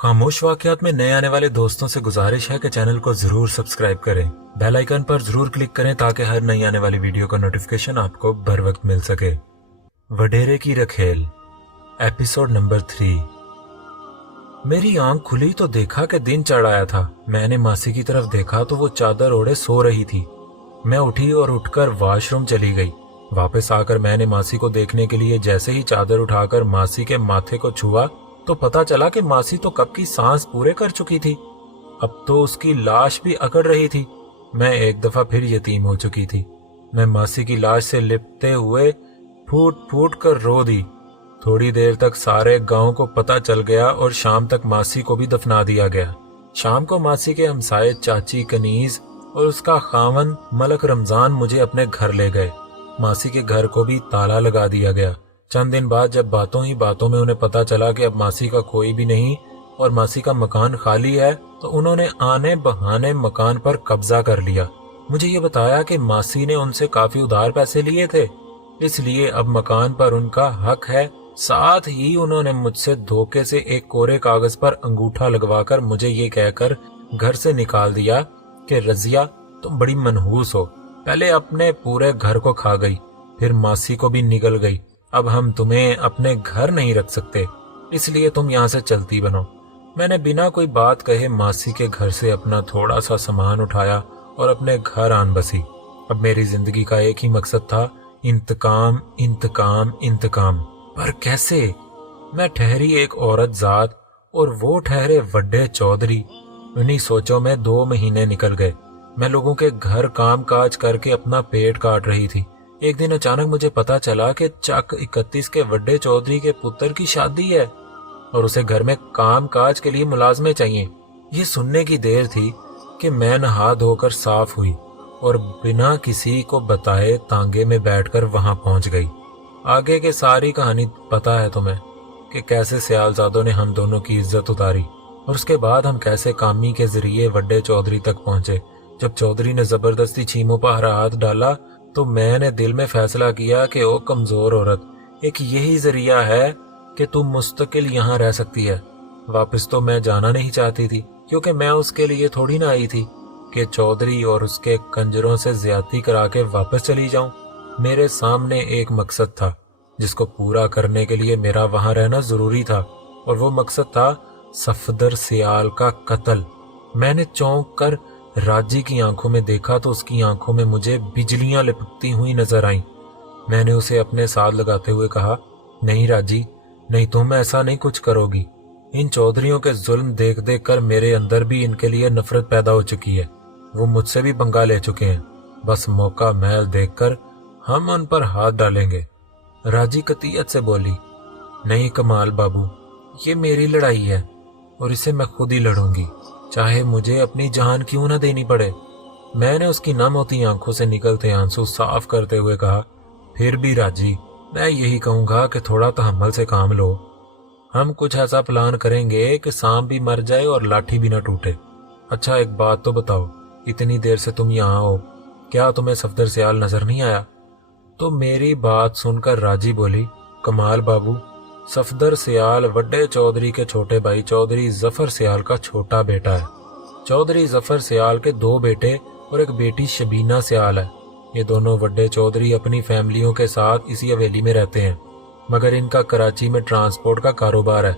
खामोश वाकयात में नए आने वाले दोस्तों से गुजारिश है कि चैनल को जरूर सब्सक्राइब करें, बेल आइकन पर जरूर क्लिक करें ताकि हर नई आने वाली वीडियो का नोटिफिकेशन आपको बर वक्त मिल सके। वडेरे की रखेल, एपिसोड नंबर 3। मेरी आंख खुली तो देखा कि दिन चढ़ आया था। मैंने मासी की तरफ देखा तो वो चादर ओढ़े सो रही थी। मैं उठी और उठकर वॉशरूम चली गई। वापस आकर मैंने मासी को देखने के लिए जैसे ही चादर उठाकर मासी के माथे को छुआ तो पता चला कि मासी तो कब की सांस पूरे कर चुकी थी। अब तो उसकी लाश भी अकड़ रही थी। मैं एक दफा फिर यतीम हो चुकी थी। मैं मासी की लाश से लिपटे हुए फूट फूट कर रो दी। थोड़ी देर तक सारे गांव को पता चल गया और शाम तक मासी को भी दफना दिया गया। शाम को मासी के हमसाये चाची कनीज और उसका खावन मलक रमजान मुझे अपने घर ले गए। मासी के घर को भी ताला लगा दिया गया। चंद दिन बाद जब बातों ही बातों में उन्हें पता चला कि अब मासी का कोई भी नहीं और मासी का मकान खाली है तो उन्होंने आने बहाने मकान पर कब्जा कर लिया। मुझे ये बताया कि मासी ने उनसे काफी उधार पैसे लिए थे, इसलिए अब मकान पर उनका हक है। साथ ही उन्होंने मुझसे धोखे से एक कोरे कागज पर अंगूठा लगवाकर मुझे ये कहकर घर से निकाल दिया कि रजिया तुम बड़ी मनहूस हो। पहले अपने पूरे घर को खा गई, फिर मासी को भी निगल गई। अब हम तुम्हें अपने घर नहीं रख सकते, इसलिए तुम यहाँ से चलती बनो। मैंने बिना कोई बात कहे मासी के घर से अपना थोड़ा सा सामान उठाया और अपने घर आन बसी। अब मेरी जिंदगी का एक ही मकसद था, इंतकाम इंतकाम इंतकाम। पर कैसे? मैं ठहरी एक औरत जात और वो ठहरे वड्डे चौधरी। उन्हीं सोचों में 2 महीने निकल गए। मैं लोगों के घर काम काज करके अपना पेट काट रही थी। एक दिन अचानक मुझे पता चला कि चक 31 के वड्डे चौधरी के पुत्र की शादी है और उसे घर में काम काज के लिए मुलाजमे चाहिए। ये सुनने की देर थी कि मैं नहा धोकर साफ हुई और बिना किसी को बताए तांगे में बैठकर वहां पहुंच गई। आगे के सारी कहानी पता है तुम्हें कि कैसे सियालजादों ने हम दोनों की इज्जत उतारी और उसके बाद हम कैसे कामी के जरिए वड्डे चौधरी तक पहुंचे। जब चौधरी ने जबरदस्ती छीमों पर हाथ डाला तो मैंने दिल में फैसला किया कि ओ कमजोर औरत, एक यही जरिया है कि तू मुस्तकिल यहाँ रह सकती है। वापस तो मैं जाना नहीं चाहती थी, क्योंकि मैं उसके लिए थोड़ी ना आई थी कि चौधरी और उसके कंजरों से ज्यादती करा के वापस चली जाऊं। मेरे सामने एक मकसद था जिसको पूरा करने के लिए मेरा वहां रहना जरूरी था, और वो मकसद था सफदर सियाल का कत्ल। मैंने चौंक कर राजी की आंखों में देखा तो उसकी आंखों में मुझे बिजलियां लिपटती हुई नजर आईं। मैंने उसे अपने साथ लगाते हुए कहा, नहीं राजी, नहीं, तुम ऐसा नहीं कुछ करोगी। इन चौधरियों के जुल्म देख देख कर मेरे अंदर भी इनके लिए नफरत पैदा हो चुकी है। वो मुझसे भी पंगा ले चुके हैं। बस मौका महल देखकर हम उन पर हाथ डालेंगे। राजी कतियत से बोली, नहीं कमाल बाबू, ये मेरी लड़ाई है और इसे मैं खुद ही लड़ूंगी, चाहे मुझे अपनी जान क्यों न देनी पड़े। मैंने उसकी नम होती आंखों से निकलते आंसू साफ करते हुए कहा, फिर भी राजी, मैं यही कहूंगा कि थोड़ा तहम्मुल से काम लो। हम कुछ ऐसा प्लान करेंगे कि सांप भी मर जाए और लाठी भी न टूटे। अच्छा एक बात तो बताओ, इतनी देर से तुम यहाँ हो, क्या तुम्हें सफदर सियाल नजर नहीं आया? तो मेरी बात सुनकर राजी बोली, कमाल बाबू, सफदर सियाल वड्डे चौधरी के छोटे भाई चौधरी जफर सियाल का छोटा बेटा है। चौधरी जफर सियाल के 2 बेटे और एक बेटी शबीना सियाल है। ये दोनों वड्डे चौधरी अपनी फैमिलियों के साथ इसी हवेली में रहते हैं, मगर इनका कराची में ट्रांसपोर्ट का कारोबार है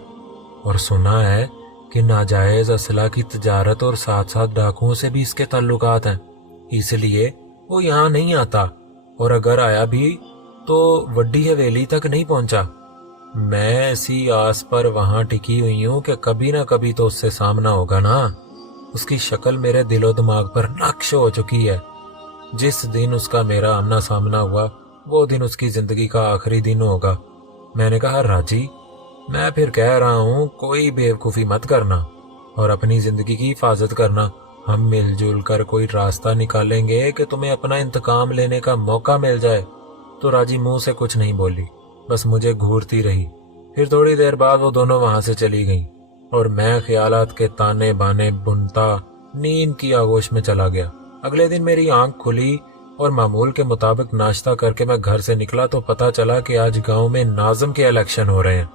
और सुना है कि नाजायज असला की तजारत और साथ साथ डाकुओं से भी इसके ताल्लुकात हैं। इसलिए वो यहाँ नहीं आता, और अगर आया भी तो वड्डी हवेली तक नहीं पहुंचा। मैं ऐसी आस पर वहां टिकी हुई हूं कि कभी ना कभी तो उससे सामना होगा ना। उसकी शक्ल मेरे दिलो दिमाग पर नक्श हो चुकी है। जिस दिन उसका मेरा आमना सामना हुआ वो दिन उसकी जिंदगी का आखिरी दिन होगा। मैंने कहा, राजी, मैं फिर कह रहा हूं कोई बेवकूफी मत करना और अपनी जिंदगी की हिफाजत करना। हम मिलजुल कर कोई रास्ता निकालेंगे कि तुम्हें अपना इंतकाम लेने का मौका मिल जाए। तो राजी मुंह से कुछ नहीं बोली, बस मुझे घूरती रही। फिर थोड़ी देर बाद वो दोनों वहां से चली गईं और मैं ख्यालात के ताने बाने बुनता नींद की आगोश में चला गया। अगले दिन मेरी आंख खुली और मामूल के मुताबिक नाश्ता करके मैं घर से निकला तो पता चला कि आज गांव में नाज़िम के इलेक्शन हो रहे हैं।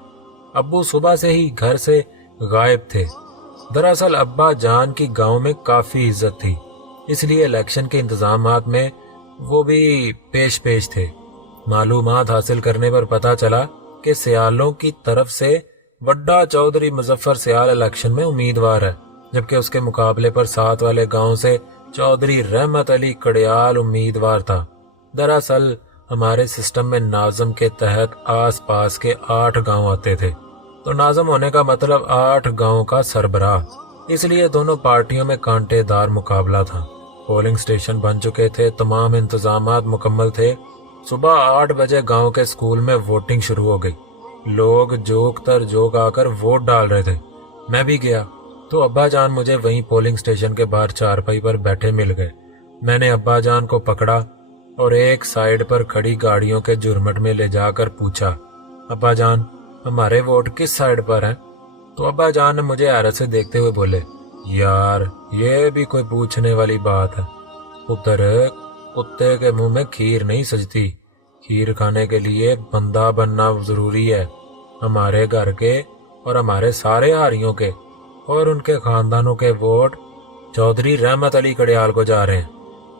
अब्बू सुबह से ही घर से गायब थे। दरअसल अब्बा जान की गांव में काफी इज्जत थी, इसलिए इलेक्शन के इंतजामात में वो भी पेश थे। मालूमात हासिल करने पर पता चला कि सियालों की तरफ से वड्डा चौधरी मुजफ्फर सियाल इलेक्शन में उम्मीदवार है, जबकि उसके मुकाबले पर साथ वाले गांव से चौधरी रहमत अली कड़ियाल उम्मीदवार था। दरअसल हमारे सिस्टम में नाज़म के तहत आस पास के 8 गांव आते थे, तो नाज़म होने का मतलब 8 गांव का सरबराह, इसलिए दोनों पार्टियों में कांटेदार मुकाबला था। पोलिंग स्टेशन बन चुके थे, तमाम इंतजामात मुकम्मल थे। सुबह 8 बजे गांव के स्कूल में वोटिंग शुरू हो गई। लोग जोक तर जोक आकर वोट डाल रहे थे। मैं भी गया तो अब्बा जान मुझे वहीं पोलिंग स्टेशन के बाहर चारपाई पर बैठे मिल गए। मैंने अब्बा जान को पकड़ा और एक साइड पर खड़ी गाड़ियों के जुर्मट में ले जाकर पूछा, अब्बा जान हमारे वोट किस साइड पर हैं? तो अब्बा जान ने मुझे हैरत से देखते हुए बोले, यार ये भी कोई पूछने वाली बात है पुत्र, कुत्ते के मुंह में खीर नहीं सजती। खीर खाने के लिए बंदा बनना जरूरी है। हमारे घर के और हमारे सारे हारियों के और उनके खानदानों के वोट चौधरी रहमत अली कड़ियाल को जा रहे हैं,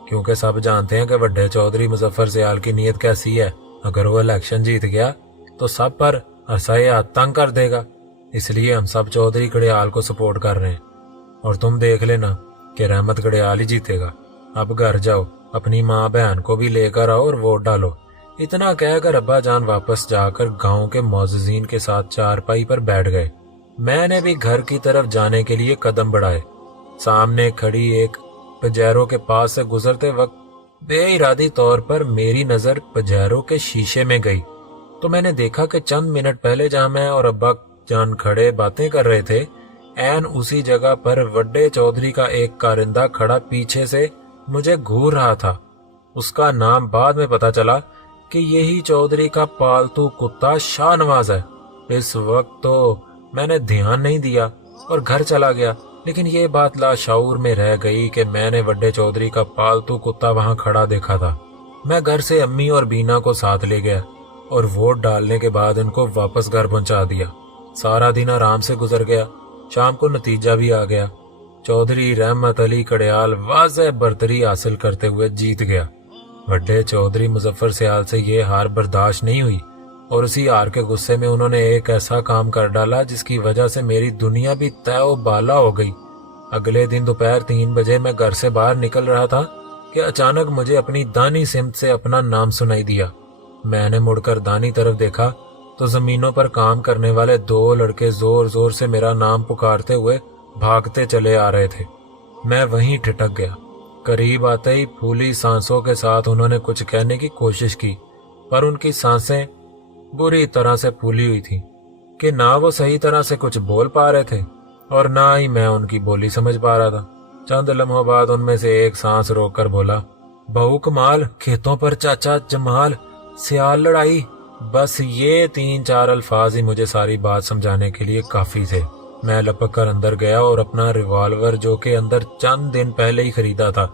क्योंकि सब जानते हैं कि वड्डे चौधरी मुजफ्फर सियाल की नीयत कैसी है। अगर वो इलेक्शन जीत गया तो सब पर अरसाए तंग कर देगा, इसलिए हम सब चौधरी कड़ियाल को सपोर्ट कर रहे हैं। और तुम देख लेना कि रहमत कड़ियाल ही जीतेगा। अब घर जाओ, अपनी माँ बहन को भी लेकर आओ और वोट डालो। इतना कहकर अब्बा जान वापस जाकर गांव के मौजूदीन के साथ चारपाई पर बैठ गए। मैंने भी घर की तरफ जाने के लिए कदम बढ़ाए। सामने खड़ी एक पजेरो के पास से गुजरते वक्त बेइरादी तौर पर मेरी नजर पजेरो के शीशे में गई, तो मैंने देखा कि चंद मिनट पहले जहां मैं और अब्बा जान खड़े बातें कर रहे थे, ऐन उसी जगह पर वड्डे चौधरी का एक कारिंदा खड़ा पीछे से मुझे घूर रहा था। उसका नाम बाद में पता चला कि यही चौधरी का पालतू कुत्ता शाहनवाज है। इस वक्त तो मैंने ध्यान नहीं दिया और घर चला गया, लेकिन ये बात लाशऊर में रह गई कि मैंने वड्डे चौधरी का पालतू कुत्ता वहां खड़ा देखा था। मैं घर से अम्मी और बीना को साथ ले गया और वोट डालने के बाद उनको वापस घर पहुंचा दिया। सारा दिन आराम से गुजर गया। शाम को नतीजा भी आ गया। चौधरी रहमत अली कड़ियाल वाज़ेह बरतरी हासिल करते हुए जीत गया। वड्डे चौधरी मुजफ्फर सियाल से ये हार बर्दाश्त नहीं हुई और उसी हार के गुस्से में उन्होंने एक ऐसा काम कर डाला जिसकी वजह से मेरी दुनिया भी तय बाला हो गई। अगले दिन दोपहर 3 बजे मैं घर से बाहर निकल रहा था कि अचानक मुझे अपनी दानी सिमत से अपना नाम सुनाई दिया। मैंने मुड़कर दानी तरफ देखा तो जमीनों पर काम करने वाले 2 लड़के जोर जोर से मेरा नाम पुकारते हुए भागते चले आ रहे थे। मैं वहीं ठिठक गया। करीब आते ही फूली सांसों के साथ उन्होंने कुछ कहने की कोशिश की, पर उनकी सांसें बुरी तरह से फूली हुई थी कि ना वो सही तरह से कुछ बोल पा रहे थे और ना ही मैं उनकी बोली समझ पा रहा था। चंद लम्हों बाद उनमें से एक सांस रोककर बोला, बहू कमाल, खेतों पर चाचा जमाल, सियाल लड़ाई। बस ये 3-4 अल्फाज ही मुझे सारी बात समझाने के लिए काफी थे। मैं लपक कर अंदर गया और अपना रिवॉल्वर, जो कि अंदर चंद दिन पहले ही खरीदा था,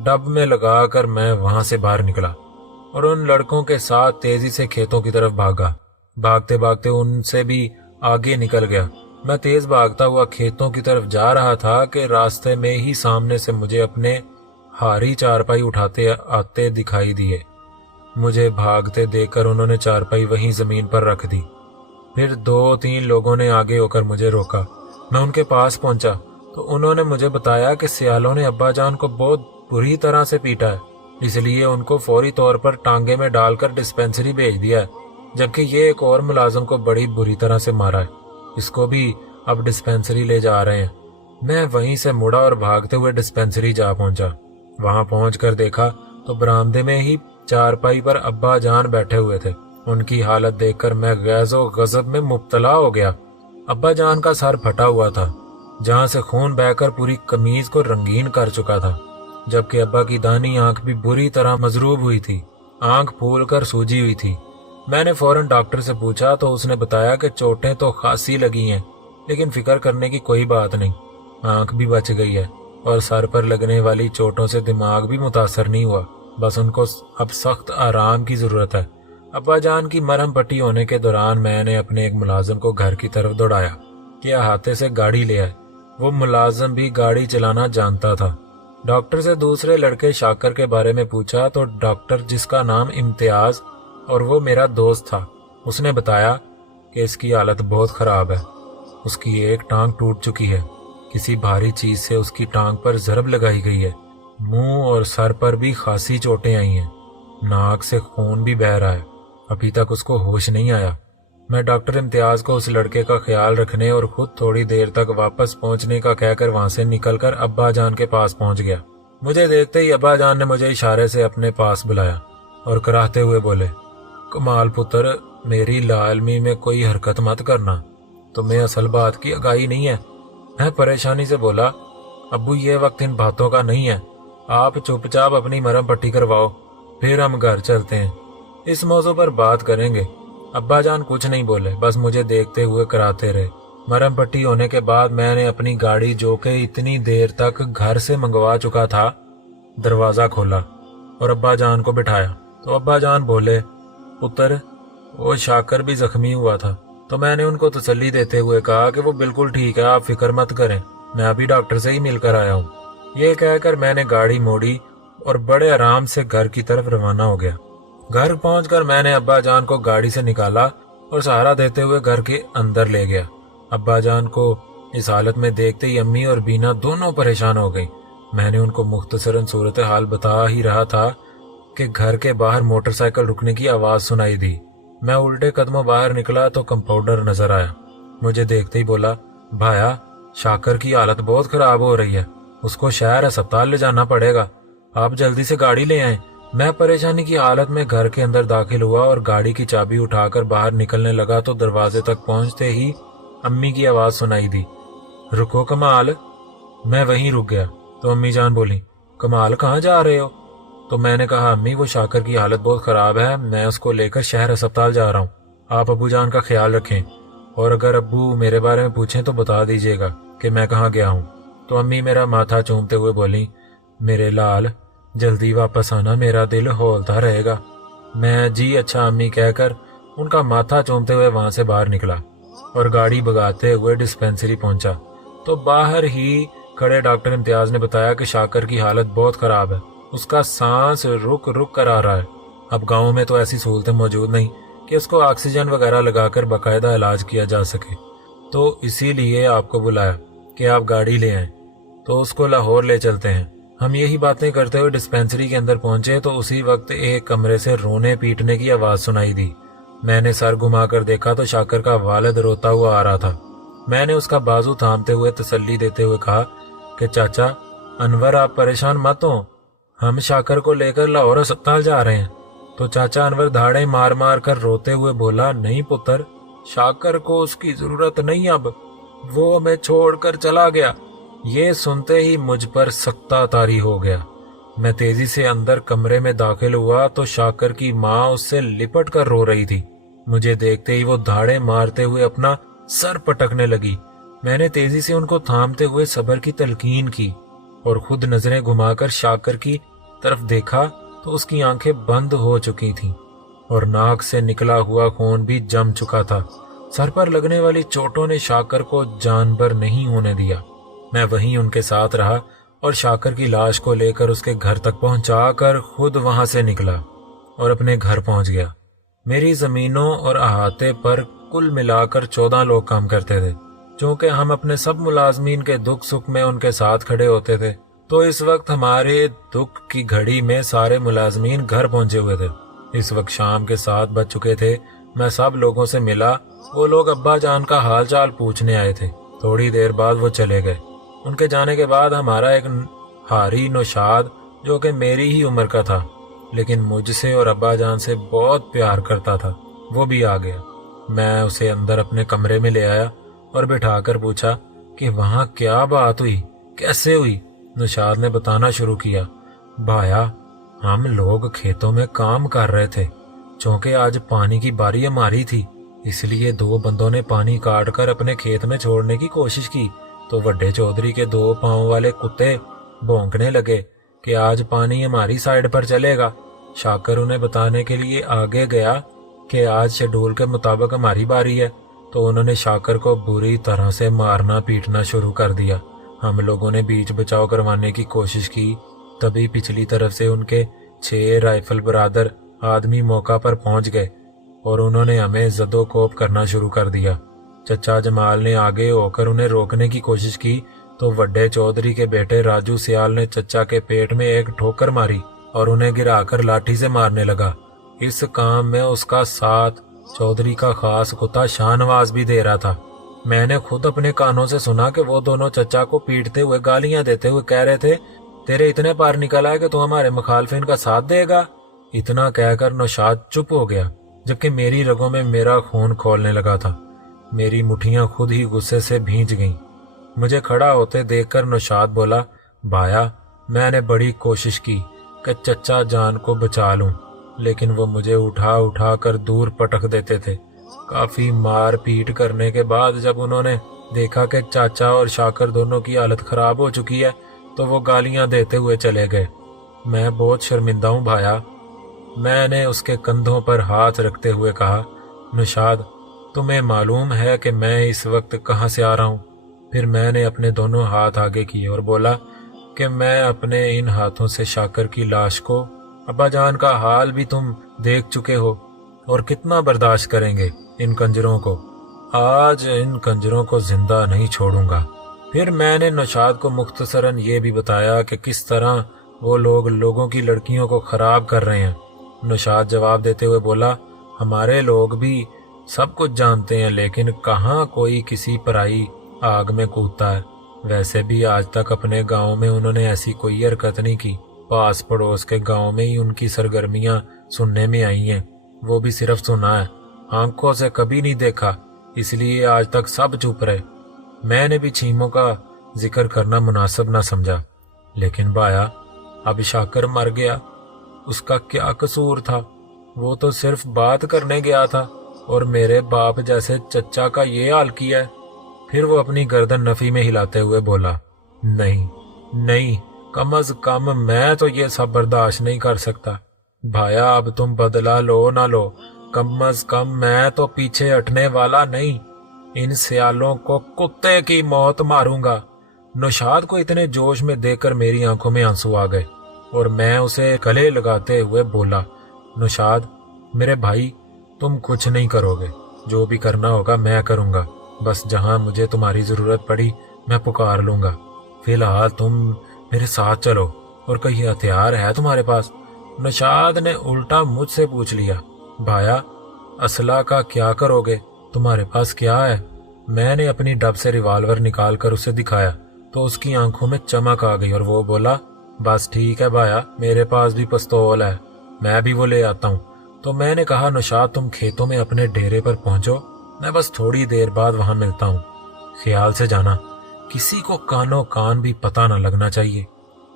डब में लगाकर मैं वहां से बाहर निकला और उन लड़कों के साथ तेजी से खेतों की तरफ भागा। भागते भागते उनसे भी आगे निकल गया। मैं तेज भागता हुआ खेतों की तरफ जा रहा था कि रास्ते में ही सामने से मुझे अपने हारी चारपाई उठाते आते दिखाई दिए। मुझे भागते देखकर उन्होंने चारपाई वहीं जमीन पर रख दी। फिर 2-3 लोगों ने आगे होकर मुझे रोका। मैं उनके पास पहुंचा तो उन्होंने मुझे बताया कि सियालों ने अब्बा जान को बहुत बुरी तरह से पीटा है, इसलिए उनको फौरी तौर पर टांगे में डालकर डिस्पेंसरी भेज दिया है, जबकि ये एक और मुलाजिम को बड़ी बुरी तरह से मारा है। इसको भी अब डिस्पेंसरी ले जा रहे हैं। मैं वहीं से मुड़ा और भागते हुए डिस्पेंसरी जा पहुंचा। वहां पहुंचकर देखा तो बरामदे में ही चारपाई पर अब्बा जान बैठे हुए थे। उनकी हालत देखकर मैं गैज़ो गजब में मुब्तला हो गया। अब्बा जान का सर फटा हुआ था, जहां से खून बहकर पूरी कमीज को रंगीन कर चुका था, जबकि अब्बा की दानी आंख भी बुरी तरह मजरूब हुई थी। आंख फूलकर सूजी हुई थी। मैंने फौरन डॉक्टर से पूछा तो उसने बताया कि चोटें तो खासी लगी हैं, लेकिन फिक्र करने की कोई बात नहीं, आंख भी बच गई है और सर पर लगने वाली चोटों से दिमाग भी मुतासर नहीं हुआ। बस उनको अब सख्त आराम की जरूरत है। अब्बा जान की मरहम पट्टी होने के दौरान मैंने अपने एक मुलाजिम को घर की तरफ दौड़ाया। कि अहाते से गाड़ी ले आए। वो मुलाजिम भी गाड़ी चलाना जानता था। डॉक्टर से दूसरे लड़के शाकर के बारे में पूछा तो डॉक्टर, जिसका नाम इम्तियाज और वो मेरा दोस्त था, उसने बताया कि इसकी हालत बहुत ख़राब है। उसकी एक टांग टूट चुकी है, किसी भारी चीज़ से उसकी टांग पर ज़रब लगाई गई है, मुंह और सर पर भी खासी चोटें आई हैं, नाक से खून भी बह रहा है, अभी तक उसको होश नहीं आया। मैं डॉक्टर इम्तियाज को उस लड़के का ख्याल रखने और खुद थोड़ी देर तक वापस पहुंचने का कहकर वहां से निकलकर अब्बा जान के पास पहुंच गया। मुझे देखते ही अब्बा जान ने मुझे इशारे से अपने पास बुलाया और कराहते हुए बोले, कमाल पुत्र, मेरी लालमी में कोई हरकत मत करना, तुम्हें असल बात की आगाही नहीं है। मैं परेशानी से बोला, अब्बू ये वक्त इन बातों का नहीं है, आप चुपचाप अपनी मरहम पट्टी करवाओ, फिर हम घर चलते हैं, इस मौजू पर बात करेंगे। अब्बा जान कुछ नहीं बोले, बस मुझे देखते हुए कराते रहे। मरहम पट्टी होने के बाद मैंने अपनी गाड़ी, जो कि इतनी देर तक घर से मंगवा चुका था, दरवाज़ा खोला और अब्बा जान को बिठाया तो अब्बा जान बोले, पुत्र, वो शाकर भी जख्मी हुआ था। तो मैंने उनको तसल्ली देते हुए कहा कि वो बिल्कुल ठीक है, आप फिक्र मत करें, मैं अभी डॉक्टर से ही मिलकर आया हूँ। ये कहकर मैंने गाड़ी मोड़ी और बड़े आराम से घर की तरफ रवाना हो गया। घर पहुंचकर मैंने अब्बा जान को गाड़ी से निकाला और सहारा देते हुए घर के अंदर ले गया। अब्बा जान को इस हालत में देखते ही अम्मी और बीना दोनों परेशान हो गई। मैंने उनको मुख्तसरन सूरत हाल बता ही रहा था कि घर के बाहर मोटरसाइकिल रुकने की आवाज सुनाई दी। मैं उल्टे कदमों बाहर निकला तो कंपाउंडर नजर आया। मुझे देखते ही बोला, भाया, शाकर की हालत बहुत खराब हो रही है, उसको शहर अस्पताल ले जाना पड़ेगा, आप जल्दी से गाड़ी ले आए। मैं परेशानी की हालत में घर के अंदर दाखिल हुआ और गाड़ी की चाबी उठाकर बाहर निकलने लगा तो दरवाजे तक पहुंचते ही अम्मी की आवाज सुनाई दी, रुको कमाल। मैं वहीं रुक गया तो अम्मी जान बोली, कमाल कहाँ जा रहे हो? तो मैंने कहा, अम्मी, वो शाकर की हालत बहुत खराब है, मैं उसको लेकर शहर अस्पताल जा रहा हूँ, आप अबू जान का ख्याल रखें और अगर अब्बू मेरे बारे में पूछें तो बता दीजिएगा कि मैं कहाँ गया हूँ। तो अम्मी मेरा माथा चूमते हुए बोली, मेरे लाल, जल्दी वापस आना, मेरा दिल हौलता रहेगा। मैं जी अच्छा अम्मी कहकर उनका माथा चूमते हुए वहां से बाहर निकला और गाड़ी भगाते हुए डिस्पेंसरी पहुंचा तो बाहर ही खड़े डॉक्टर इम्तियाज ने बताया कि शाकर की हालत बहुत खराब है, उसका सांस रुक रुक कर आ रहा है। अब गाँव में तो ऐसी सहूलतें मौजूद नहीं कि उसको ऑक्सीजन वगैरह लगाकर बाकायदा इलाज किया जा सके, तो इसीलिए आपको बुलाया कि आप गाड़ी ले आएं तो उसको लाहौर ले चलते हैं। हम यही बातें करते हुए डिस्पेंसरी के अंदर पहुंचे तो उसी वक्त एक कमरे से रोने पीटने की आवाज सुनाई दी। मैंने सर घुमाकर देखा तो शाकर का वालिद रोता हुआ आ रहा था। मैंने उसका बाजू थामते हुए तसल्ली देते हुए कहा कि चाचा अनवर, आप परेशान मत हो, हम शाकर को लेकर लाहौर अस्पताल जा रहे हैं। तो चाचा अनवर धाड़े मार मार कर रोते हुए बोला, नहीं पुत्र, शाकर को उसकी जरूरत नहीं, अब वो हमें छोड़कर चला गया। ये सुनते ही मुझ पर सख्ता तारी हो गया। मैं तेजी से अंदर कमरे में दाखिल हुआ तो शाकर की माँ उससे लिपट कर रो रही थी। मुझे देखते ही वो धाड़े मारते हुए अपना सर पटकने लगी। मैंने तेजी से उनको थामते हुए सब्र की तलकीन की और खुद नजरें घुमाकर शाकर की तरफ देखा तो उसकी आंखें बंद हो चुकी थीं और नाक से निकला हुआ खून भी जम चुका था। सर पर लगने वाली चोटों ने शाकर को जानबर नहीं होने दिया। मैं वहीं उनके साथ रहा और शाकर की लाश को लेकर उसके घर तक पहुंचाकर खुद वहां से निकला और अपने घर पहुंच गया। मेरी जमीनों और अहाते पर कुल मिलाकर 14 लोग काम करते थे। चूंकि हम अपने सब मुलाजमीन के दुख सुख में उनके साथ खड़े होते थे तो इस वक्त हमारे दुख की घड़ी में सारे मुलाजमीन घर पहुंचे हुए थे। इस वक्त शाम के 7 बज चुके थे। मैं सब लोगों से मिला। वो लोग अब्बा जान का हाल चाल पूछने आए थे। थोड़ी देर बाद वो चले गए। उनके जाने के बाद हमारा एक हारी नौशाद, जो कि मेरी ही उम्र का था लेकिन मुझसे और अब्बा जान से बहुत प्यार करता था, वो भी आ गया। मैं उसे अंदर अपने कमरे में ले आया और बिठाकर पूछा कि वहाँ क्या बात हुई, कैसे हुई। नौशाद ने बताना शुरू किया, भाया, हम लोग खेतों में काम कर रहे थे। चूंकि आज पानी की बारी हमारी थी, इसलिए 2 बंदों ने पानी काट कर अपने खेत में छोड़ने की कोशिश की तो वड्डे चौधरी के 2 पांव वाले कुत्ते भौंकने लगे कि आज पानी हमारी साइड पर चलेगा। शाकर उन्हें बताने के लिए आगे गया कि आज शेड्यूल के मुताबिक हमारी बारी है। तो उन्होंने शाकर को बुरी तरह से मारना पीटना शुरू कर दिया। हम लोगों ने बीच बचाव करवाने की कोशिश की, तभी पिछली तरफ से उनके 6 राइफल बरादर आदमी मौका पर पहुंच गए और उन्होंने हमें जदोकोप करना शुरू कर दिया। चचा जमाल ने आगे होकर उन्हें रोकने की कोशिश की तो वड्डे चौधरी के बेटे राजू सियाल ने चचा के पेट में एक ठोकर मारी और उन्हें गिराकर लाठी से मारने लगा। इस काम में उसका साथ चौधरी का खास कुत्ता शाहनवाज भी दे रहा था। मैंने खुद अपने कानों से सुना कि वो दोनों चचा को पीटते हुए गालियां देते हुए कह रहे थे, तेरे इतने पार निकला है कि तू हमारे मुखालफिन का साथ देगा। इतना कहकर नौशाद चुप हो गया, जबकि मेरी रगों में मेरा खून खौलने लगा था। मेरी मुट्ठियां खुद ही गुस्से से भींच गईं। मुझे खड़ा होते देखकर नौशाद बोला, भाया मैंने बड़ी कोशिश की कि चचा जान को बचा लूं, लेकिन वो मुझे उठा उठा कर दूर पटक देते थे। काफी मार पीट करने के बाद जब उन्होंने देखा कि चाचा और शाकर दोनों की हालत खराब हो चुकी है तो वो गालियां देते हुए चले गए। मैं बहुत शर्मिंदा हूं भाया। मैंने उसके कंधों पर हाथ रखते हुए कहा, नौशाद तुम्हें मालूम है कि मैं इस वक्त कहाँ से आ रहा हूँ? फिर मैंने अपने दोनों हाथ आगे किए और बोला कि मैं अपने इन हाथों से शाकर की लाश को, अब्बा जान का हाल भी तुम देख चुके हो, और कितना बर्दाश्त करेंगे इन कंजरों को। आज इन कंजरों को जिंदा नहीं छोड़ूंगा। फिर मैंने नौशाद को मुख्तसरन ये भी बताया कि किस तरह वो लोग लोगों की लड़कियों को खराब कर रहे हैं। नौशाद जवाब देते हुए बोला, हमारे लोग भी सब कुछ जानते हैं, लेकिन कहाँ कोई किसी पराई आग में कूदता है। वैसे भी आज तक अपने गांव में उन्होंने ऐसी कोई हरकत नहीं की। पास पड़ोस के गांव में ही उनकी सरगर्मियां सुनने में आई हैं, वो भी सिर्फ सुना है, आंखों से कभी नहीं देखा, इसलिए आज तक सब चुप रहे। मैंने भी छीमों का जिक्र करना मुनासिब न समझा। लेकिन भाया अब शाकर मर गया, उसका क्या कसूर था? वो तो सिर्फ बात करने गया था और मेरे बाप जैसे चचा का ये हाल किया है। फिर वो अपनी गर्दन नफी में हिलाते हुए बोला, नहीं नहीं, कम अज कम मैं तो ये सब बर्दाश्त नहीं कर सकता। भाया अब तुम बदला लो ना लो, कम अज कम मैं तो पीछे हटने वाला नहीं। इन सियालों को कुत्ते की मौत मारूंगा। नौशाद को इतने जोश में देखकर मेरी आंखों में आंसू आ गए और मैं उसे गले लगाते हुए बोला, नौशाद मेरे भाई, तुम कुछ नहीं करोगे, जो भी करना होगा मैं करूंगा। बस जहां मुझे तुम्हारी जरूरत पड़ी मैं पुकार लूंगा। फिलहाल तुम मेरे साथ चलो, और कोई हथियार है तुम्हारे पास? नौशाद ने उल्टा मुझसे पूछ लिया, भाया असला का क्या करोगे? तुम्हारे पास क्या है? मैंने अपनी डब से रिवाल्वर निकाल कर उसे दिखाया तो उसकी आंखों में चमक आ गई और वो बोला, बस ठीक है भाया, मेरे पास भी पिस्तौल है, मैं भी वो ले आता हूँ। तो मैंने कहा, नौशाद तुम खेतों में अपने डेरे पर पहुंचो, मैं बस थोड़ी देर बाद वहां मिलता हूँ। ख्याल से जाना, किसी को कानों कान भी पता न लगना चाहिए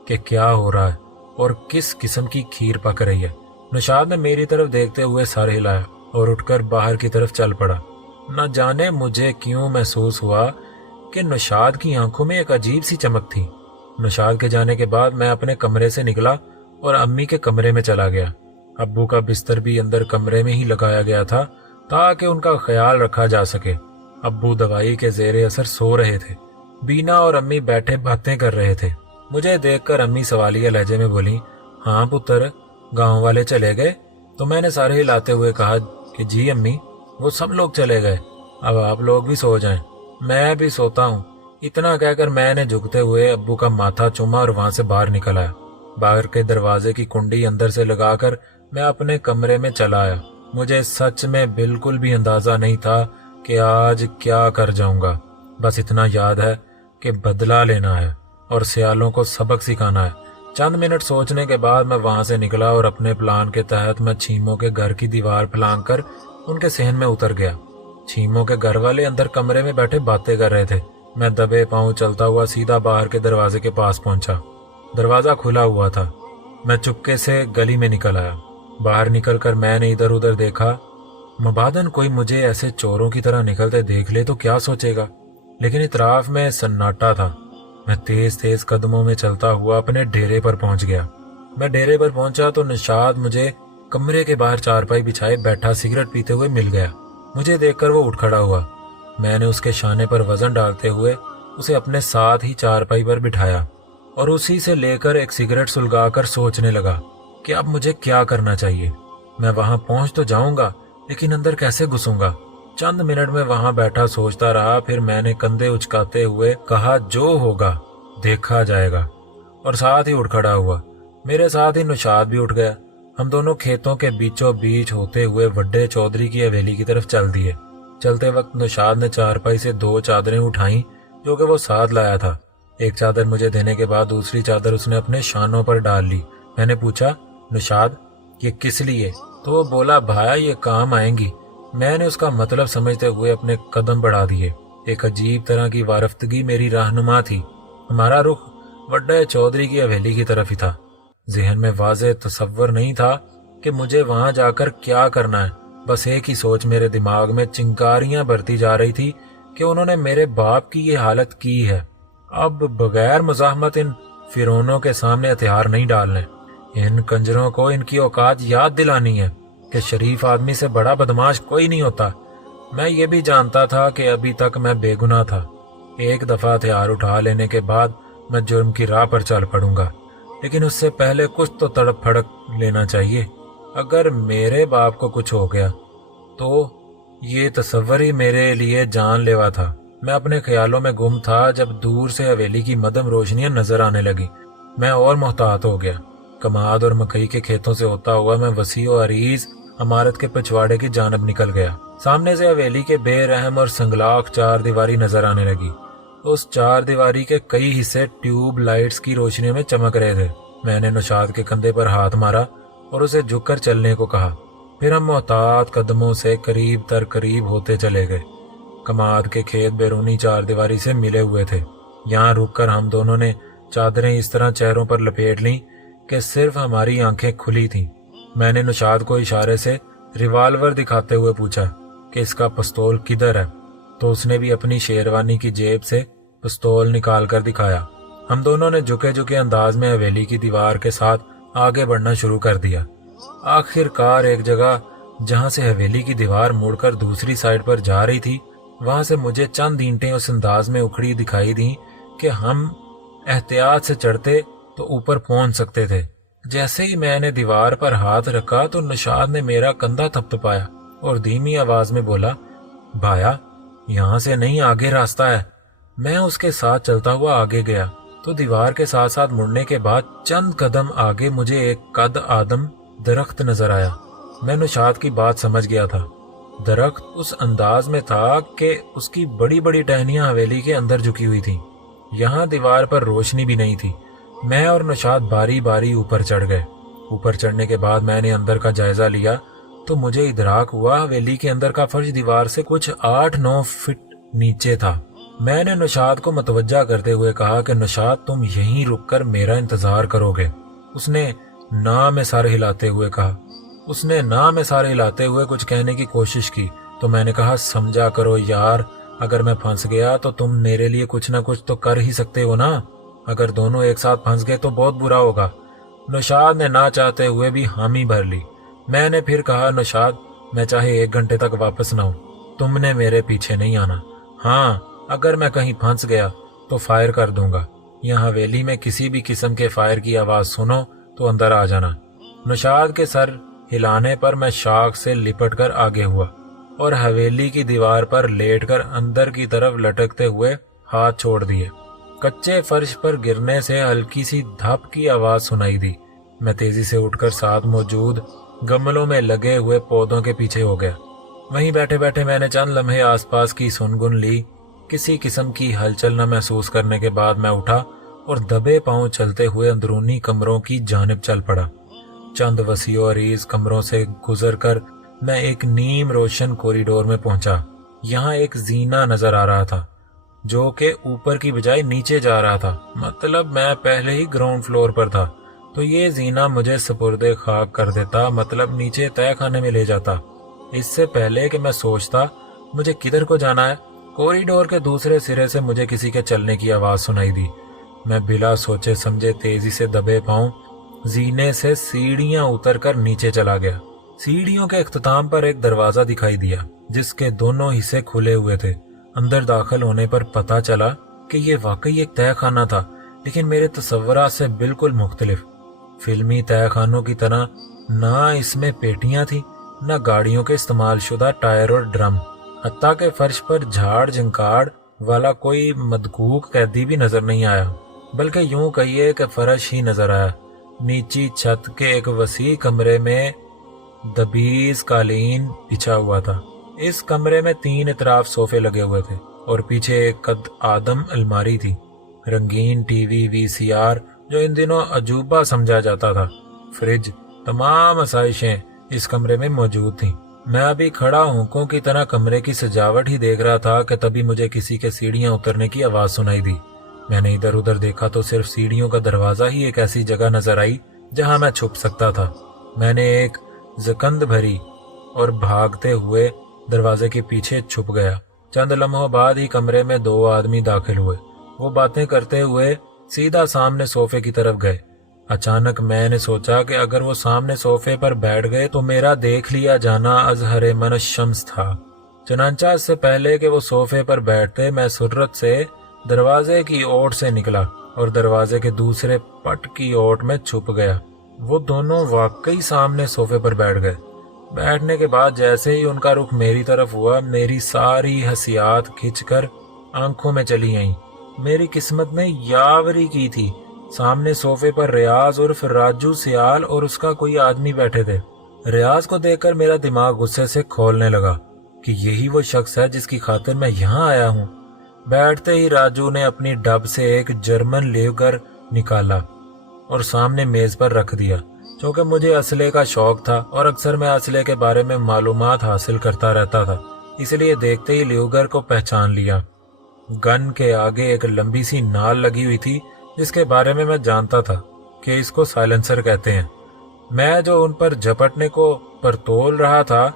कि क्या हो रहा है और किस किस्म की खीर पक रही है। नौशाद ने मेरी तरफ देखते हुए सर हिलाया और उठकर बाहर की तरफ चल पड़ा। न जाने मुझे क्यों महसूस हुआ कि नौशाद की आंखों में एक अजीब सी चमक थी। नौशाद के जाने के बाद मैं अपने कमरे से निकला और अम्मी के कमरे में चला गया। अब्बू का बिस्तर भी अंदर कमरे में ही लगाया गया था ताकि उनका ख्याल रखा जा सके। अब्बू दवाई के जेरे असर सो रहे थे। बीना और अम्मी बैठे बातें कर रहे थे। मुझे देखकर अम्मी सवालिया लहजे में बोली, हाँ पुत्र, गांव वाले चले गए? तो मैंने सारे हिलाते हुए कहा कि जी अम्मी, वो सब लोग चले गए, अब आप लोग भी सो जाएं, मैं भी सोता हूँ। इतना कहकर मैंने झुकते हुए अब्बू का माथा चूमा और वहां से बाहर निकल आया। बाहर के दरवाजे की कुंडी अंदर से लगाकर मैं अपने कमरे में चला आया। मुझे सच में बिल्कुल भी अंदाजा नहीं था कि आज क्या कर जाऊंगा। बस इतना याद है कि बदला लेना है और सियालों को सबक सिखाना है। चंद मिनट सोचने के बाद मैं वहां से निकला और अपने प्लान के तहत मैं छीमों के घर की दीवार फलांग कर उनके सहन में उतर गया। छीमों के घर वाले अंदर कमरे में बैठे बातें कर रहे थे। मैं दबे पांव चलता हुआ सीधा बाहर के दरवाजे के पास पहुंचा। दरवाजा खुला हुआ था। मैं चुपके से गली में निकल आया। बाहर निकलकर मैंने इधर उधर देखा। मबादन कोई मुझे ऐसे चोरों की तरह निकलते देख ले तो क्या सोचेगा, लेकिन इतराफ में सन्नाटा था। मैं तेज तेज कदमों में चलता हुआ अपने डेरे पर पहुंच गया। मैं डेरे पर पहुंचा तो नौशाद मुझे कमरे के बाहर चारपाई बिछाए बैठा सिगरेट पीते हुए मिल गया। मुझे देखकर वो उठ खड़ा हुआ मैंने उसके शाने पर वजन डालते हुए उसे अपने साथ ही चारपाई पर बिठाया और उसी से लेकर एक सिगरेट सुलगाकर सोचने लगा कि अब मुझे क्या करना चाहिए। मैं वहां पहुंच तो जाऊंगा, लेकिन अंदर कैसे घुसूंगा। चंद मिनट में वहां बैठा सोचता रहा। फिर मैंने कंधे उचकाते हुए कहा, जो होगा देखा जाएगा, और साथ ही उठ खड़ा हुआ। मेरे साथ ही नुशाद भी उठ गया। हम दोनों खेतों के बीचों बीच होते हुए वड्डे चौधरी की हवेली की तरफ चल दिए। चलते वक्त नुशाद ने चारपाई से 2 चादरें उठाई जो कि वो साथ लाया था। एक चादर मुझे देने के बाद दूसरी चादर उसने अपने शानों पर डाल ली। मैंने पूछा, नुशाद ये किस लिए? तो वो बोला, भाया ये काम आएंगी। मैंने उसका मतलब समझते हुए अपने कदम बढ़ा दिए। एक अजीब तरह की वारफ्तगी मेरी रहनुमा थी। हमारा रुख वड्डे चौधरी की हवेली की तरफ ही था। जहन में वाज़ेह तसव्वुर नहीं था कि मुझे वहां जाकर क्या करना है। बस एक ही सोच मेरे दिमाग में चिंगारियां भरती जा रही थी कि उन्होंने मेरे बाप की ये हालत की है। अब बगैर मुज़ाहमत इन फिरौनों के सामने हथियार नहीं डालने। इन कंजरों को इनकी औकात याद दिलानी है कि शरीफ आदमी से बड़ा बदमाश कोई नहीं होता। मैं ये भी जानता था कि अभी तक मैं बेगुनाह था। एक दफा हथियार उठा लेने के बाद मैं जुर्म की राह पर चल पड़ूंगा, लेकिन उससे पहले कुछ तो तड़प फड़क लेना चाहिए। अगर मेरे बाप को कुछ हो गया तो ये तसव्वुर ही मेरे लिए जानलेवा था। मैं अपने ख्यालों में गुम था जब दूर से हवेली की मदम रोशनियां नजर आने लगी। मैं और मुहतात हो गया। कमाद और मकई के खेतों से होता हुआ मैं वसी और अरीज इमारत के पिछवाड़े की जानब निकल गया। सामने से हवेली के बेरहम और संगलाख 4 दीवारी नजर आने लगी। उस 4 दीवारी के कई हिस्से ट्यूब लाइट्स की रोशनी में चमक रहे थे। मैंने नुशाद के कंधे पर हाथ मारा और उसे झुककर चलने को कहा। फिर हम मोहतात कदमों से करीब तर करीब होते चले गए। कमाद के खेत बैरूनी 4 दीवारी से मिले हुए थे। यहाँ रुककर हम दोनों ने चादरें इस तरह चेहरों पर लपेट लीं कि सिर्फ हमारी आंखें खुली थीं। मैंने नुशाद को इशारे से रिवाल्वर दिखाते हुए पूछा कि इसका पिस्तौल किधर है, तो उसने भी अपनी शेरवानी की जेब से पिस्तौल निकाल कर दिखाया। हम दोनों ने झुके झुके अंदाज में हवेली की दीवार के साथ आगे बढ़ना शुरू कर दिया। आखिरकार एक जगह जहां से हवेली की दीवार मुड़कर दूसरी साइड पर जा रही थी, वहां से मुझे चंद ईंटें उस अंदाज में उखड़ी दिखाई दी कि हम एहतियात से चढ़ते तो ऊपर पहुंच सकते थे। जैसे ही मैंने दीवार पर हाथ रखा तो निशाद ने मेरा कंधा थपथपाया और धीमी आवाज में बोला, भाया यहाँ से नहीं, आगे रास्ता है। मैं उसके साथ चलता हुआ आगे गया तो दीवार के साथ साथ मुड़ने के बाद चंद कदम आगे मुझे एक कद आदम दरख्त नजर आया। मैं निशाद की बात समझ गया था। दरख्त उस अंदाज में था कि उसकी बड़ी बड़ी टहनियां हवेली के अंदर झुकी हुई थीं। यहाँ दीवार पर रोशनी भी नहीं थी। मैं और निशाद बारी बारी ऊपर चढ़ गए। ऊपर चढ़ने के बाद मैंने अंदर का जायजा लिया तो मुझे इदराक हुआ हवेली के अंदर का फर्श दीवार से कुछ 8-9 फीट नीचे था। मैंने निशाद को मतवज्जा करते हुए कहा कि निशाद तुम यहीं रुककर मेरा इंतजार करोगे। उसने ना में सर हिलाते हुए कहा। उसने ना में सर हिलाते हुए कुछ कहने की कोशिश की तो मैंने कहा, समझा करो यार, अगर मैं फंस गया तो तुम मेरे लिए कुछ ना कुछ तो कर ही सकते हो ना। अगर दोनों एक साथ फंस गए तो बहुत बुरा होगा। निशाद ने ना चाहते हुए भी हामी भर ली। मैंने फिर कहा, निशाद मैं चाहे 1 घंटे तक वापस ना हूं, तुमने मेरे पीछे नहीं आना। हाँ, अगर मैं कहीं फंस गया तो फायर कर दूंगा। यहाँ हवेली में किसी भी किस्म के फायर की आवाज सुनो तो अंदर आ जाना। निशाद के सर हिलाने पर मैं शाख से लिपटकर आगे हुआ और हवेली की दीवार पर लेटकर अंदर की तरफ लटकते हुए हाथ छोड़ दिए। कच्चे फर्श पर गिरने से हल्की सी धप की आवाज सुनाई दी। मैं तेजी से उठकर साथ मौजूद गमलों में लगे हुए पौधों के पीछे हो गया। वहीं बैठे बैठे मैंने चंद लम्हे आसपास की सुनगुन ली। किसी किस्म की हलचल न महसूस करने के बाद मैं उठा और दबे पांव चलते हुए अंदरूनी कमरों की जानिब चल पड़ा। चंद वसीओ अरीज कमरों से गुजरकर मैं एक नीम रोशन कॉरिडोर में पहुंचा। यहाँ एक जीना नजर आ रहा था जो कि ऊपर की बजाय नीचे जा रहा था। मतलब मैं पहले ही ग्राउंड फ्लोर पर था तो ये जीना मुझे सुपुर्दे खाक कर देता, मतलब नीचे तय खाने में ले जाता। इससे पहले कि मैं सोचता मुझे किधर को जाना है, कॉरिडोर के दूसरे सिरे से मुझे किसी के चलने की आवाज सुनाई दी। मैं बिला सोचे समझे तेजी से दबे पांव जीने से सीढ़ियां उतरकर नीचे चला गया। सीढ़ियों के इख्तिताम पर एक दरवाजा दिखाई दिया जिसके दोनों हिस्से खुले हुए थे। اندر داخل ہونے پر پتہ چلا کہ یہ واقعی ایک تہہ خانہ تھا، لیکن میرے تصورات سے بالکل مختلف۔ فلمی تہہ خانوں کی طرح نہ اس میں پیٹیاں تھیں، نہ گاڑیوں کے استعمال شدہ ٹائر اور ڈرم، حتیٰ کہ فرش پر جھاڑ جھنکاڑ والا کوئی مدقوق قیدی بھی نظر نہیں آیا، بلکہ یوں کہیے کہ فرش ہی نظر آیا۔ نیچی چھت کے ایک وسیع کمرے میں دبیز قالین بچھا ہوا تھا۔ اس کمرے میں 3 اطراف صوفے لگے ہوئے تھے اور پیچھے ایک قد آدم الماری تھی۔ رنگین ٹی وی، VCR جو ان دنوں عجوبہ سمجھا جاتا تھا، فریج، تمام آسائشیں اس کمرے میں موجود تھیں۔ میں ابھی کھڑا ہونکوں کی طرح کمرے کی سجاوٹ ہی دیکھ رہا تھا کہ تبھی مجھے کسی کے سیڑھیاں اترنے کی آواز سنائی دی۔ میں نے ادھر ادھر دیکھا تو صرف سیڑھیوں کا دروازہ ہی ایک ایسی جگہ نظر آئی جہاں میں چھپ سکتا تھا۔ میں نے ایک زکند بھری اور بھاگتے ہوئے دروازے کے پیچھے چھپ گیا۔ چند لمحوں بعد ہی کمرے میں 2 آدمی داخل ہوئے۔ وہ باتیں کرتے ہوئے سیدھا سامنے صوفے کی طرف گئے۔ اچانک میں نے سوچا کہ اگر وہ سامنے صوفے پر بیٹھ گئے تو میرا دیکھ لیا جانا ازہر من الشمس تھا۔ چنانچہ اس سے پہلے کہ وہ صوفے پر بیٹھتے، میں سرعت سے دروازے کی اوٹ سے نکلا اور دروازے کے دوسرے پٹ کی اوٹ میں چھپ گیا۔ وہ دونوں واقعی سامنے صوفے پر بیٹھ گئے۔ بیٹھنے کے بعد جیسے ہی ان کا رخ میری طرف ہوا، میری ساری حسیات کھنچ کر آنکھوں میں چلی آئیں۔ میری قسمت نے یاوری کی تھی۔ سامنے صوفے پر ریاض عرف راجو سیال اور اس کا کوئی آدمی بیٹھے تھے۔ ریاض کو دیکھ کر میرا دماغ غصے سے کھولنے لگا کہ یہی وہ شخص ہے جس کی خاطر میں یہاں آیا ہوں۔ بیٹھتے ہی راجو نے اپنی ڈب سے ایک جرمن لیوگر نکالا اور سامنے میز پر رکھ دیا۔ چونکہ مجھے اسلحے کا شوق تھا اور اکثر میں اسلحے کے بارے میں معلومات حاصل کرتا رہتا تھا، اس لیے دیکھتے ہی لیوگر کو پہچان لیا۔ گن کے آگے ایک لمبی سی نال لگی ہوئی تھی جس کے بارے میں جانتا تھا کہ اس کو سائلنسر کہتے ہیں۔ میں جو ان پر جھپٹنے کو پرتول رہا تھا،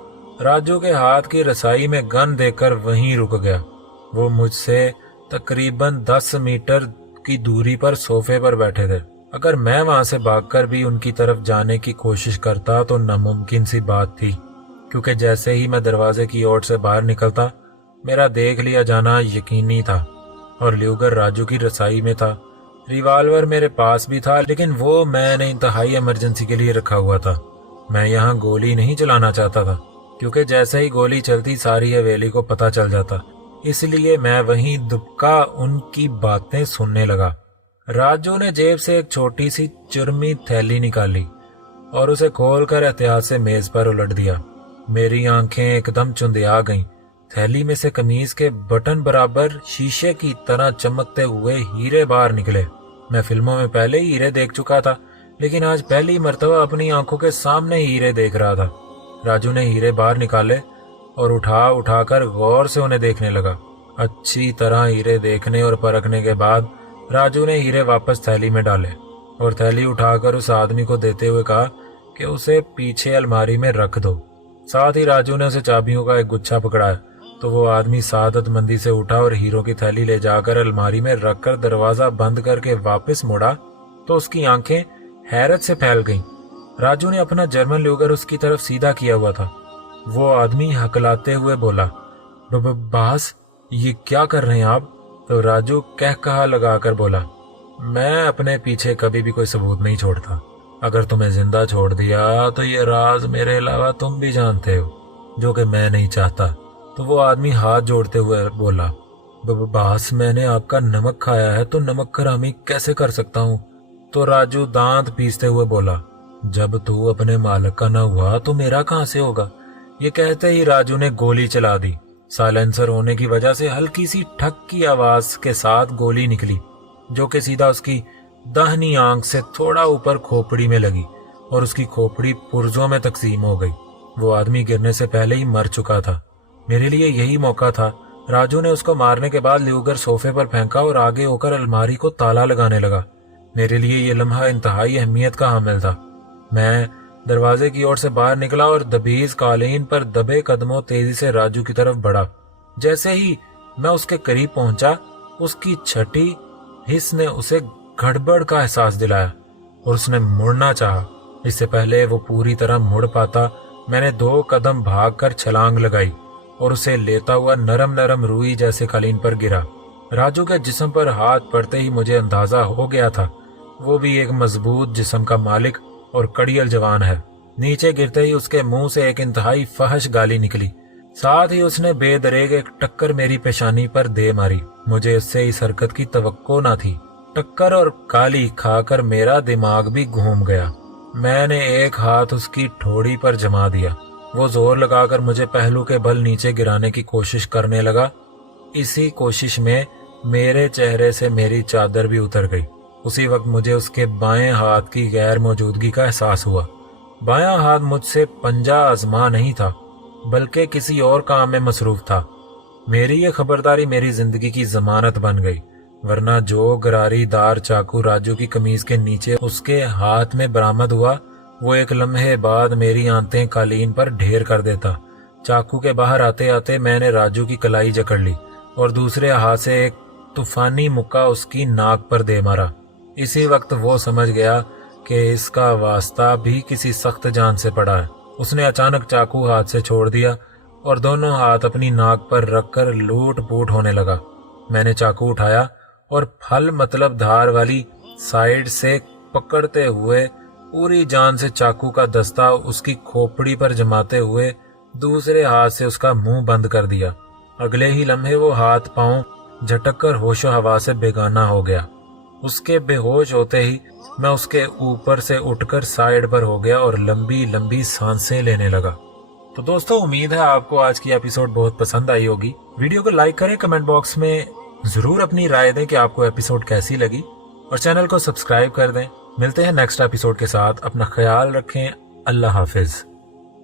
راجو کے ہاتھ کی رسائی میں گن دیکھ کر وہیں رک گیا۔ وہ مجھ سے تقریباً 10 میٹر کی دوری پر صوفے پر بیٹھے تھے۔ اگر میں وہاں سے بھاگ کر بھی ان کی طرف جانے کی کوشش کرتا تو ناممکن سی بات تھی، کیونکہ جیسے ہی میں دروازے کی اوٹ سے باہر نکلتا، میرا دیکھ لیا جانا یقینی تھا اور لیوگر راجو کی رسائی میں تھا۔ ریوالور میرے پاس بھی تھا، لیکن وہ میں نے انتہائی ایمرجنسی کے لیے رکھا ہوا تھا۔ میں یہاں گولی نہیں چلانا چاہتا تھا، کیونکہ جیسے ہی گولی چلتی ساری حویلی کو پتہ چل جاتا، اس لیے میں وہیں دبکا ان کی باتیں سننے لگا۔ راجو نے جیب سے ایک چھوٹی سی چرمی تھیلی نکالی اور اسے کھول کر احتیاط سے میز پر الٹ دیا۔ میری آنکھیں ایک دم چندیا گئیں۔ تھیلی میں سے قمیض کے بٹن برابر شیشے کی طرح چمکتے ہوئے ہیرے باہر نکلے۔ میں فلموں میں پہلے ہی ہیرے دیکھ چکا تھا، لیکن آج پہلی مرتبہ اپنی آنکھوں کے سامنے ہیرے دیکھ رہا تھا۔ راجو نے ہیرے باہر نکالے اور اٹھا کر غور سے انہیں دیکھنے لگا۔ اچھی طرح ہیرے دیکھنے اور پرکھنے کے بعد راجو نے ہیرے واپس تھیلی میں ڈالے اور تھیلی اٹھا کر اس آدمی کو دیتے ہوئے کہا کہ اسے پیچھے الماری میں رکھ دو۔ ساتھ ہی راجو نے اسے چابیوں کا ایک گچھا پکڑایا تو وہ آدمی سعادت مندی سے اٹھا اور ہیروں کی تھیلی لے جا کر الماری میں رکھ کر دروازہ بند کر کے واپس مڑا تو اس کی آنکھیں حیرت سے پھیل گئیں۔ راجو نے اپنا جرمن لیوگر اس کی طرف سیدھا کیا ہوا تھا۔ وہ آدمی ہکلاتے ہوئے بولا، باس یہ کیا کر رہے ہیں آپ؟ تو راجو کہا لگا کر بولا، میں اپنے پیچھے کبھی بھی کوئی ثبوت نہیں چھوڑتا۔ اگر تمہیں زندہ چھوڑ دیا تو یہ راز میرے علاوہ تم بھی جانتے ہو، جو کہ میں نہیں چاہتا۔ تو وہ آدمی ہاتھ جوڑتے ہوئے بولا، باس میں نے آپ کا نمک کھایا ہے تو نمک حرامی کیسے کر سکتا ہوں؟ تو راجو دانت پیستے ہوئے بولا، جب تو اپنے مالک کا نہ ہوا تو میرا کہاں سے ہوگا؟ یہ کہتے ہی راجو نے گولی چلا دی۔ سائلنسر ہونے کی وجہ سے ہلکی سی ٹھک کی آواز کے ساتھ گولی نکلی، جو کہ سیدھا اس کی داہنی آنکھ سے تھوڑا اوپر کھوپڑی میں لگی اور اس کی کھوپڑی پرزوں میں تقسیم ہو گئی۔ وہ آدمی گرنے سے پہلے ہی مر چکا تھا۔ میرے لیے یہی موقع تھا۔ راجو نے اس کو مارنے کے بعد لیوگر صوفے پر پھینکا اور آگے ہو کر الماری کو تالا لگانے لگا۔ میرے لیے یہ لمحہ انتہائی اہمیت کا حامل تھا۔ میں دروازے کی اوٹ سے باہر نکلا اور دبیز قالین پر دبے قدموں تیزی سے راجو کی طرف بڑھا۔ جیسے ہی میں اس کے قریب پہنچا، اس کی چھٹی حس نے اسے گڑبڑ کا احساس دلایا اور اس نے مڑنا چاہا۔ اس سے پہلے وہ پوری طرح مڑ پاتا، میں نے 2 قدم بھاگ کر چھلانگ لگائی और उसे लेता हुआ नरम नरम रुई जैसे कालीन पर गिरा। राजू के जिस्म पर हाथ पड़ते ही मुझे अंदाजा हो गया था वो भी एक मजबूत जिस्म का मालिक और कड़ियल जवान है। नीचे गिरते ही उसके मुंह से एक इंतहाई फहश गाली निकली। साथ ही उसने बेदरेग एक टक्कर मेरी पेशानी पर दे मारी। मुझे इससे इस हरकत की तवक्को न थी। टक्कर और गाली खाकर मेरा दिमाग भी घूम गया। मैंने एक हाथ उसकी ठोड़ी पर जमा दिया। वो जोर लगाकर मुझे पहलू के बल नीचे गिराने की कोशिश करने लगा। इसी कोशिश में मेरे चेहरे से मेरी चादर भी उतर गई। उसी वक्त मुझे उसके बाएं हाथ की गैर मौजूदगी का एहसास हुआ। बायां हाथ मुझसे पंजा आजमा नहीं था बल्कि किसी और काम में मसरूफ था। मेरी ये खबरदारी मेरी जिंदगी की जमानत बन गई, वरना जो गरारी दार चाकू राजू की कमीज के नीचे उसके हाथ में बरामद हुआ वो एक लम्हे बाद मेरी आंतें कालीन पर ढेर कर देता। चाकू के बाहर आते आते मैंने राजू की कलाई जकड़ ली और दूसरे हाथ से एक तूफानी मुक्का उसकी नाक पर दे मारा। इसी वक्त वो समझ गया कि इसका वास्ता भी किसी सख्त जान से पड़ा है। उसने अचानक चाकू हाथ से छोड़ दिया और दोनों हाथ अपनी नाक पर रखकर लूट पूट होने लगा। मैंने चाकू उठाया और फल मतलब धार वाली साइड से पकड़ते हुए पूरी जान से चाकू का दस्ता उसकी खोपड़ी पर जमाते हुए दूसरे हाथ से उसका मुंह बंद कर दिया। अगले ही लम्हे वो हाथ पांव झटक कर होशो हवा से बेगाना हो गया। उसके बेहोश होते ही मैं उसके ऊपर से उठकर साइड पर हो गया और लंबी लंबी सांसें लेने लगा। तो दोस्तों, उम्मीद है आपको आज की एपिसोड बहुत पसंद आई होगी। वीडियो को लाइक करें, कमेंट बॉक्स में जरूर अपनी राय दें कि आपको एपिसोड कैसी लगी और चैनल को सब्सक्राइब कर दें। मिलते हैं नेक्स्ट एपिसोड के साथ। अपना ख्याल रखें। अल्लाह हाफिज।